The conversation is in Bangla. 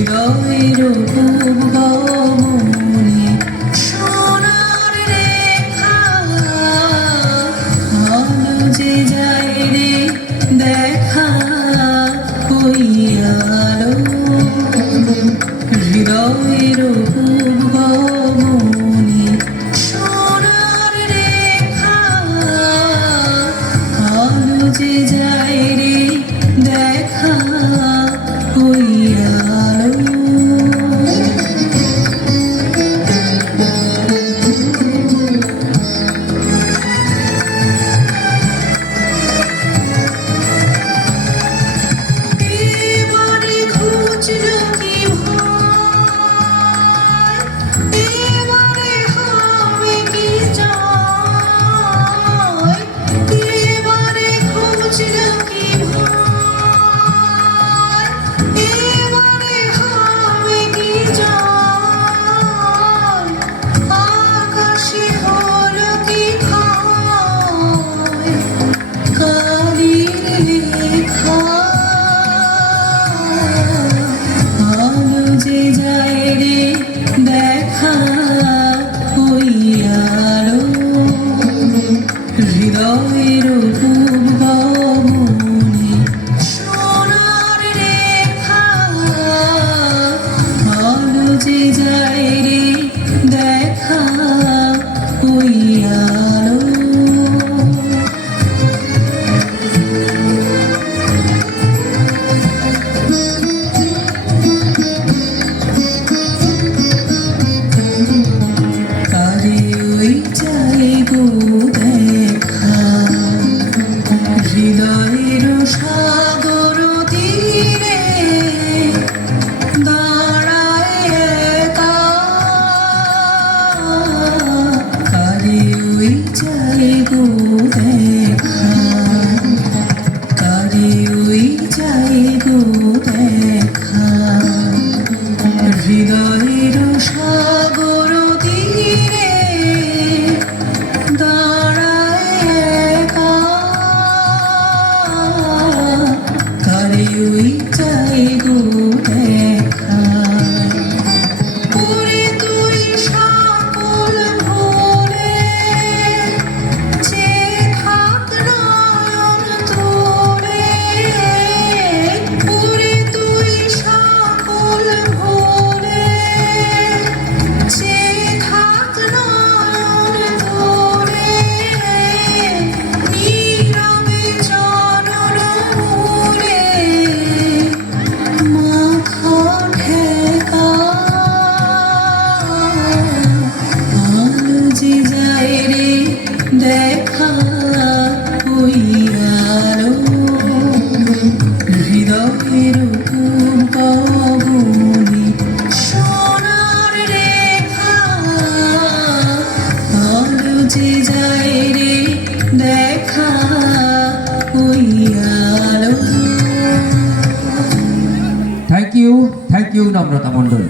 হৃদয়ের গমনে সোনার রেখা ভালো যে যায় রে দেখা কইয়ালো হৃদয়ের গমনে সোনার রেখা ভালো যে যায় রে দেখা কইয়ালো এবারে খুঁজলো কি ভয় এবারে হবে কি জয় এবারে খুঁজলো কি ভয় এবারে হবে কি জয় আকাশে হলো কি ক্ষয় কালির লেখা ভালো যে যায় রে দেখা কইয়ালো হৃদয়ের গমনে সোনার রেখা ভালো যে যায় রে দেখা কইয়ালো কারে ওই চাই গো দেখা হৃদয়ের সাগর তীরে দাঁড়ায় একা কারে ওই চাই গো দেখা কারে ওই চাই গো দেখা হৃদয়ের সাগর তীরে দাঁড়ায় একা কারে ওই চাই গো দেখা ওরে তুই সকল ভুলে যে থাক নয়ন তোরে ওরে তুই সকল ভুলে যে থাক নয়ন তোরে নীরবে চরণ মূলে মাথা ঠেকা ভালো যে যায় রে দেখা কইয়ালো হৃদয়ের গমনে সোনার রেখা ভালো যে যায় রে দেখা কইয়ালো। থ্যাংক ইউ নম্রতা মণ্ডল।